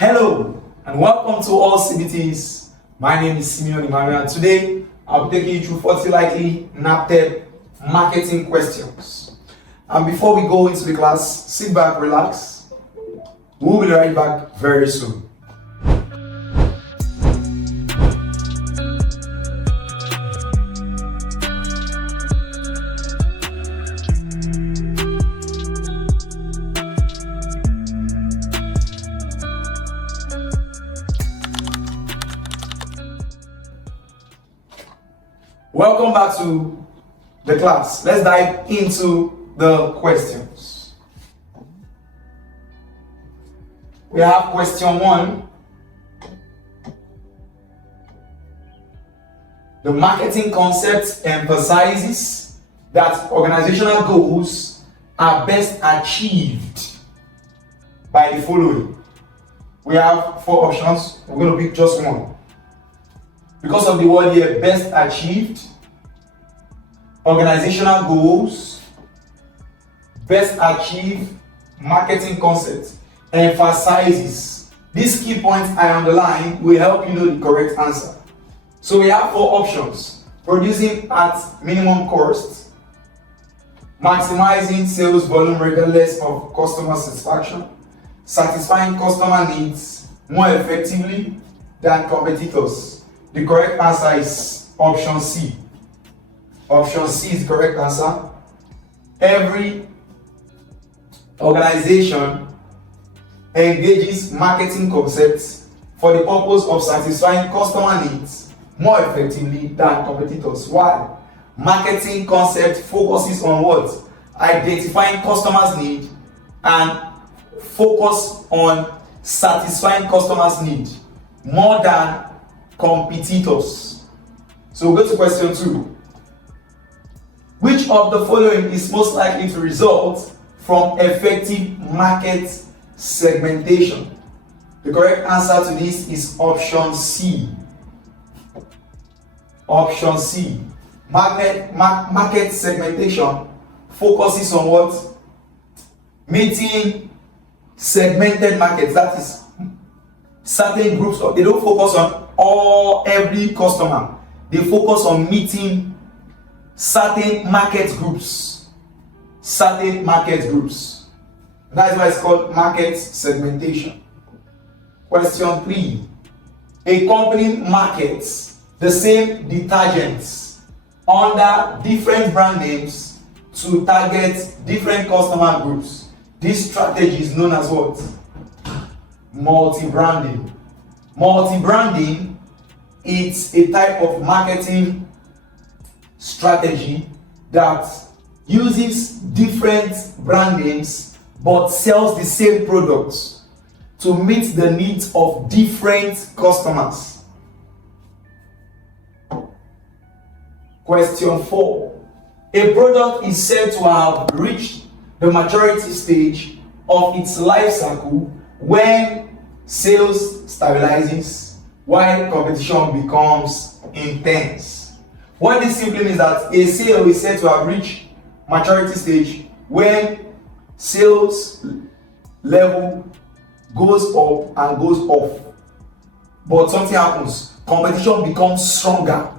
Hello and welcome to all CBTs. My name is Simeon and today I'll be taking you through 40 likely NABTEB marketing questions. And before we go into the class, sit back, relax. We'll be right back very soon. Welcome back to the class. Let's dive into the questions. We have question 1. The marketing concept emphasizes that organizational goals are best achieved by the following. We have 4 options. We're going to pick just one. Because of the word here, best achieved, organizational goals, best achieved, marketing concept emphasizes. These key points I underline will help you know the correct answer. So we have 4 options. Producing at minimum cost, maximizing sales volume regardless of customer satisfaction, satisfying customer needs more effectively than competitors. The correct answer is option C. Option C is the correct answer. Every organization engages marketing concepts for the purpose of satisfying customer needs more effectively than competitors. Why? Marketing concept focuses on what? Identifying customers' need and focus on satisfying customers' need more than competitors. So we'll go to question 2. Which of the following is most likely to result from effective market segmentation? The correct answer to this is option C. Option C. Market segmentation focuses on what? Meeting segmented markets, that is certain groups. They don't focus on every customer. They focus on meeting certain market groups. Certain market groups. That is why it's called market segmentation. Question 3. A company markets the same detergents under different brand names to target different customer groups. This strategy is known as what? Multi-branding. Multi-branding is a type of marketing strategy that uses different brand names but sells the same products to meet the needs of different customers. Question 4. A product is said to have reached the maturity stage of its life cycle when sales stabilizes while competition becomes intense. What this simply means that a sale is said to have reached maturity stage when sales level goes up and goes off. But something happens. Competition becomes stronger.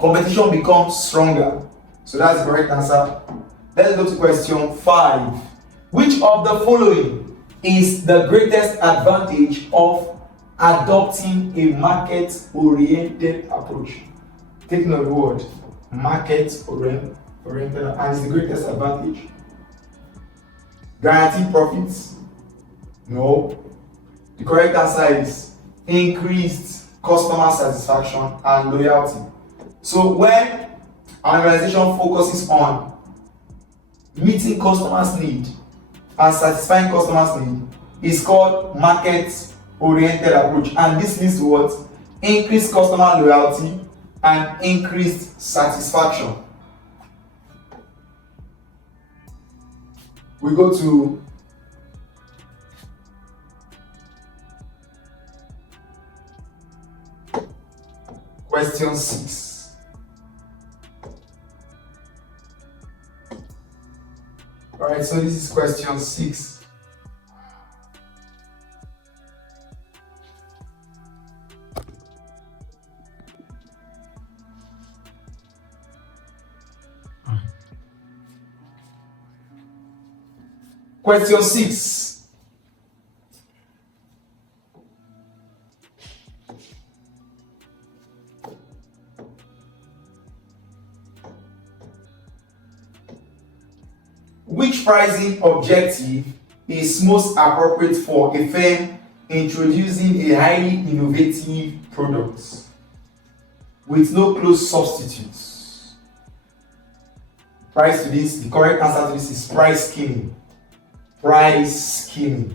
Competition becomes stronger. So that's the correct answer. Let's go to question 5. Which of the following is the greatest advantage of adopting a market-oriented approach? Take note of the word market-oriented, and it's the greatest advantage. Guaranteed profits? No. The correct answer is increased customer satisfaction and loyalty. So when an organization focuses on meeting customers' need and satisfying customers' need, is called market-oriented approach, and this leads to what? Increased customer loyalty and increased satisfaction. We go to question 6. Alright, so this is question 6. Question 6. Which pricing objective is most appropriate for a firm introducing a highly innovative product with no close substitutes? Price to this, the correct answer to this is price skimming. Price skimming.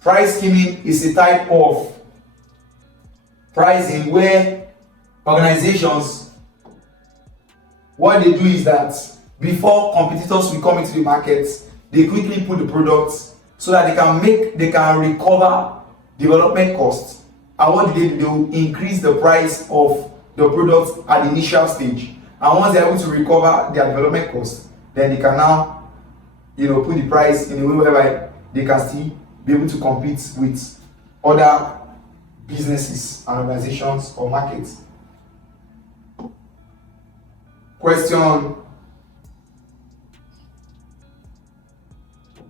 Price skimming is a type of pricing where organizations, what they do is that before competitors will come into the market, they quickly put the products so that they can recover development costs. And what do? They will increase the price of the product at the initial stage. And once they're able to recover their development costs, then they can now, put the price in a way whereby they can still be able to compete with other businesses and organizations or markets.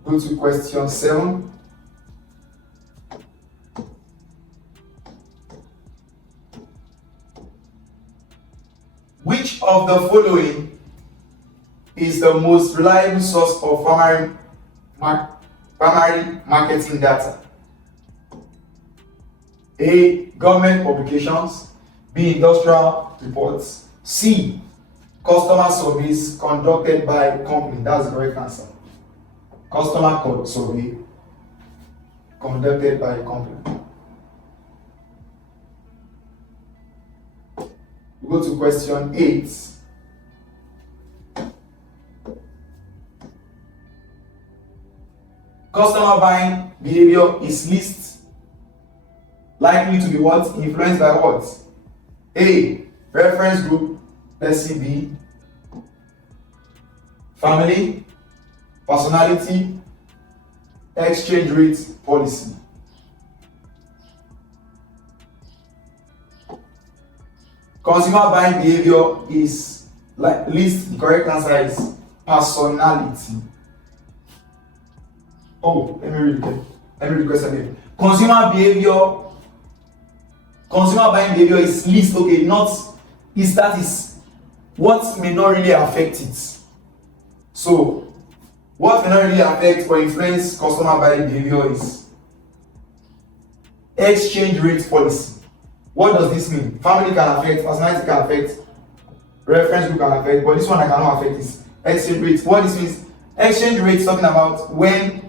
Go to question 7. Which of the following is the most reliable source of primary marketing data? A. Government publications. B. Industrial reports. C. Customer surveys conducted by company. That's the correct answer. Customer survey conducted by a company. We go to question 8. Customer buying behavior is least likely to be what? Influenced by what? A. Reference group. Let's see B. Family, personality, exchange rate policy. Consumer buying behavior is least, the correct answer is personality. Oh, let me read the question again. Consumer buying behavior is least, okay, that is what may not really affect it. So, what may not really affect or influence customer buying behavior is exchange rate policy. What does this mean? Family can affect, personality can affect, reference group can affect, but this one I cannot affect is exchange rate. What this means, exchange rate is talking about when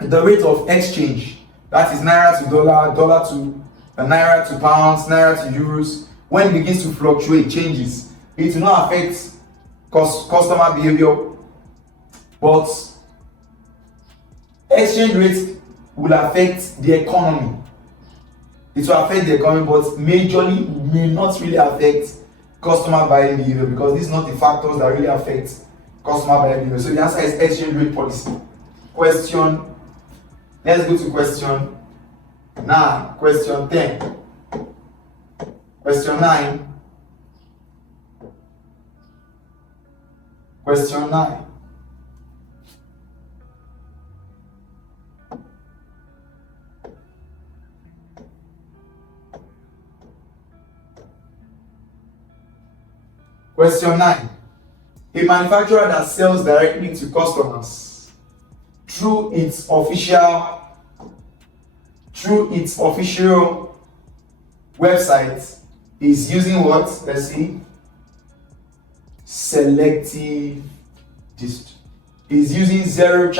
the rate of exchange, that is naira to dollar, dollar to naira to pounds, naira to euros, when it begins to fluctuate, changes, it will not affect customer behavior, but exchange rate will affect the economy. It will affect the economy, but majorly may not really affect customer buying behavior, because these are not the factors that really affect customer buying behavior. So the answer is exchange rate policy. Let's go to question 9. Question 10. Question 9. Question 9. Question 9. A manufacturer that sells directly to customers through its official website is using what? Let's see. Selective distribution. Is using zero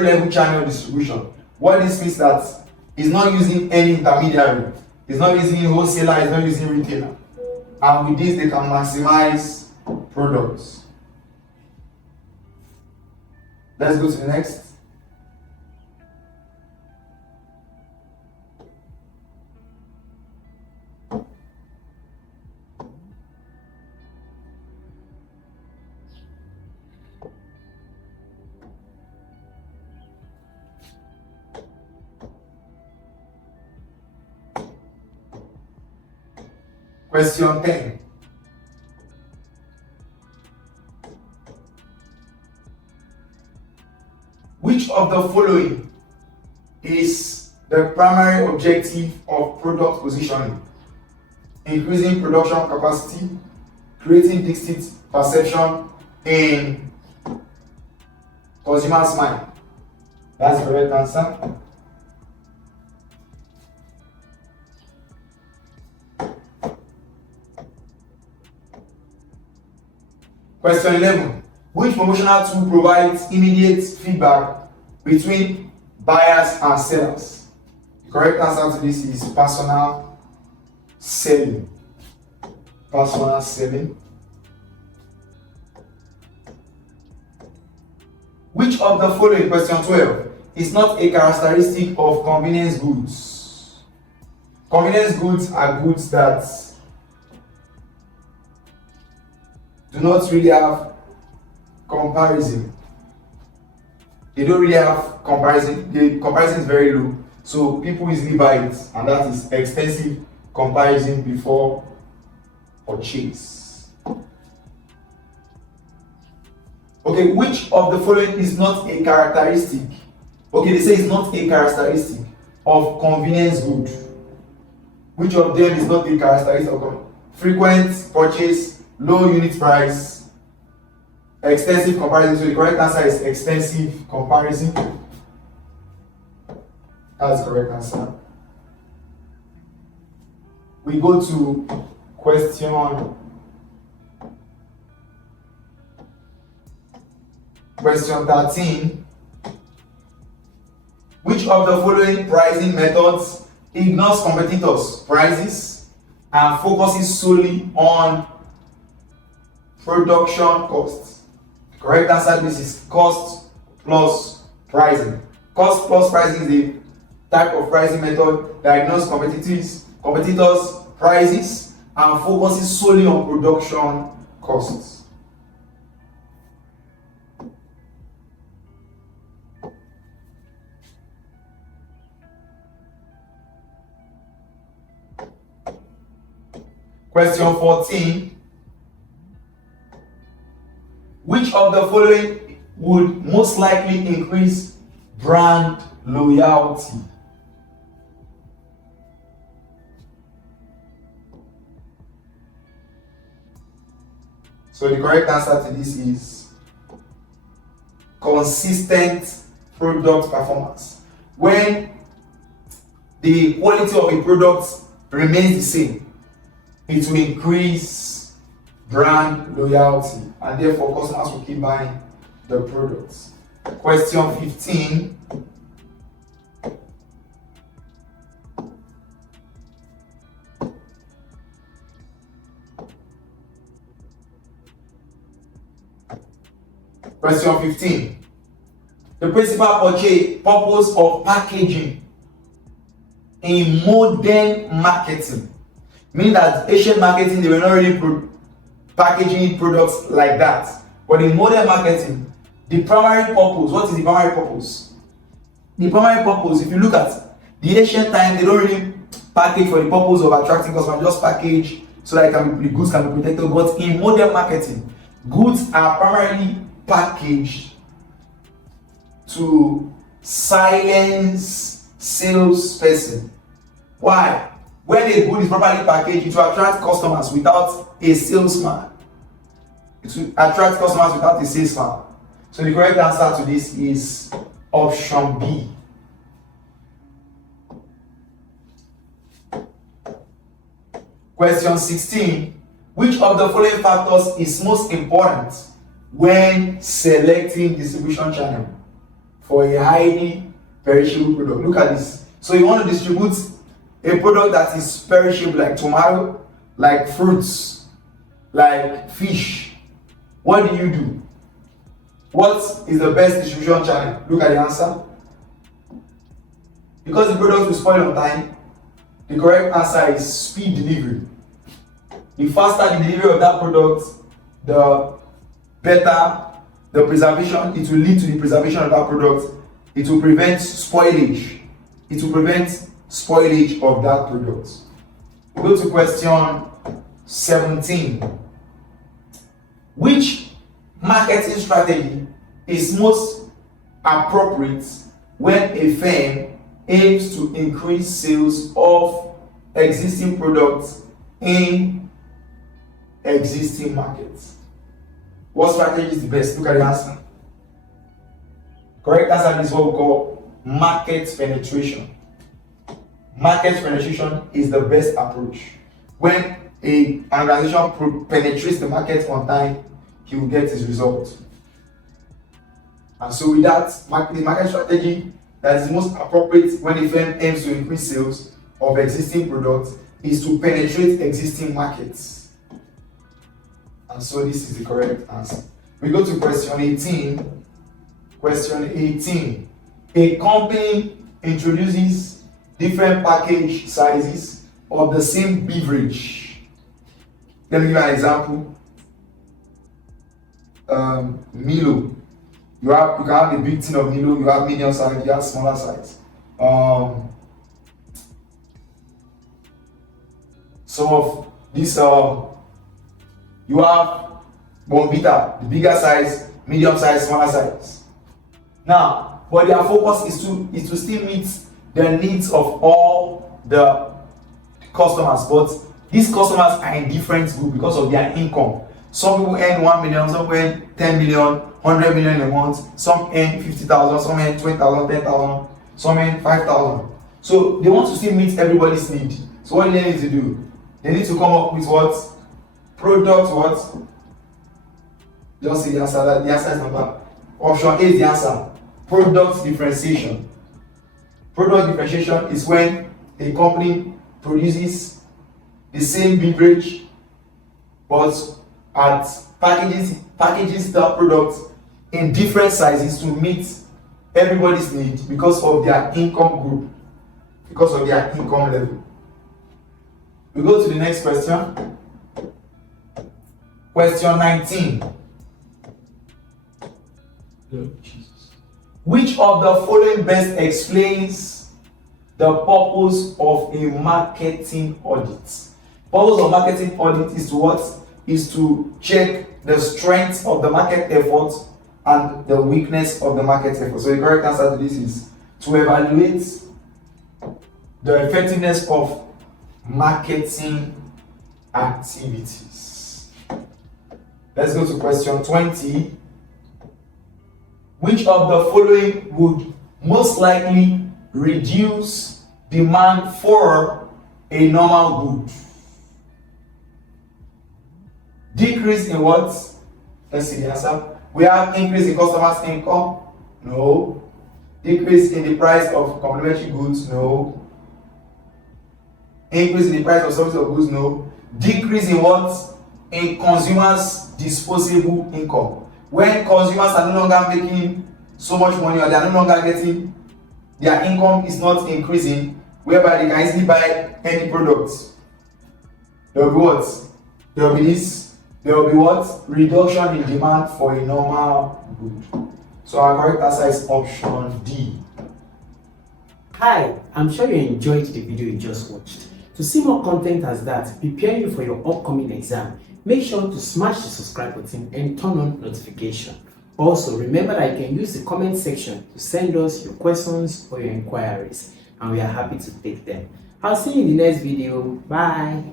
level channel distribution. What this means that is not using any intermediary. It's not using wholesaler, it's not using retailer. And with this, they can maximize products. Let's go to the next. Question 10. of the following is the primary objective of product positioning? Increasing production capacity, creating distinct perception in consumers' mind. That's the correct answer. Question 11. Which promotional tool provides immediate feedback between buyers and sellers? The correct answer to this is personal selling. Personal selling. Which of the following, question 12, is not a characteristic of convenience goods? Convenience goods are goods that do not really have comparison. They don't really have comparison. The comparison is very low, so people easily buy it, and that is extensive comparison before purchase. Okay, which of the following is not a characteristic? Okay, they say it's not a characteristic of convenience good. Which of them is not a characteristic of frequent purchase, low unit price, extensive comparison? So the correct answer is extensive comparison. That's the correct answer. We go to question 13. Which of the following pricing methods ignores competitors' prices and focuses solely on production costs? The correct answer to this is cost plus pricing. Cost plus pricing is a type of pricing method that ignores competitors' prices and focuses solely on production costs. Question 14. Which of the following would most likely increase brand loyalty? So the correct answer to this is consistent product performance. When the quality of a product remains the same, it will increase brand loyalty, and therefore customers will keep buying the products. Question 15. Question 15. The principal purpose of packaging in modern marketing. Meaning that ancient marketing, they were not really packaging products like that. But in modern marketing, the primary purpose, what is the primary purpose? The primary purpose, if you look at the ancient time, they don't really package for the purpose of attracting customers, just package so that the goods can be protected. But in modern marketing, goods are primarily packaged to silence salesperson. Why? When a good is properly packaged, it will attract customers without a salesman. It will attract customers without a salesman. So the correct answer to this is option B. Question 16. Which of the following factors is most important when selecting distribution channel for a highly perishable product? Look at this. So you want to distribute a product that is perishable, like tomato, like fruits, like fish. What do? What is the best distribution channel? Look at the answer. Because the product will spoil on time, the correct answer is speed delivery. The faster the delivery of that product, the better the preservation. It will lead to the preservation of that product. It will prevent spoilage. It will prevent spoilage of that product. We go to question 17. Which marketing strategy is most appropriate when a firm aims to increase sales of existing products in existing markets? What strategy is the best? Look at the answer. Correct answer is what we call market penetration. Market penetration is the best approach. When an organization penetrates the market on time, he will get his result. And so with that, the market strategy that is most appropriate when a firm aims to increase sales of existing products is to penetrate existing markets. And so this is the correct answer. We go to question 18. Question 18. A company introduces different package sizes of the same beverage. Let me give you an example. Milo. You can have a big tin of Milo, you have medium size, you have smaller size. Some of this, you have Bombita, the bigger size, medium size, smaller size. Now, but their focus is to still meet the needs of all the customers, but these customers are in different groups because of their income. Some people earn 1 million, some people earn 10 million, 100 million a month, some earn 50,000, some earn 20,000, 10,000, some earn 5,000. So they want to still meet everybody's need. So what do they need to do? They need to come up with what? Product what? Just say the answer. The answer is number. Option A is the answer. Product differentiation. Product differentiation is when a company produces the same beverage but at packages the products in different sizes to meet everybody's need because of their income group, because of their income level. We go to the next question. Question 19. Which of the following best explains the purpose of a marketing audit? Purpose of marketing audit is to what? Is to check the strength of the market effort and the weakness of the market effort. So the correct answer to this is to evaluate the effectiveness of marketing activities. Let's go to question 20. Which of the following would most likely reduce demand for a normal good? Decrease in what? Let's see the answer. We have increase in customers' income? No. Decrease in the price of complementary goods? No. Increase in the price of service of goods? No. Decrease in what? In consumers' disposable income. When consumers are no longer making so much money or they are no longer getting, their income is not increasing, whereby they can easily buy any products. There will be what? There will be this. There will be what? Reduction in demand for a normal good. So our correct answer is option D. Hi, I'm sure you enjoyed the video you just watched. To see more content as that, prepare you for your upcoming exam, make sure to smash the subscribe button and turn on notification. Also, remember that you can use the comment section to send us your questions or your inquiries, and we are happy to take them. I'll see you in the next video. Bye.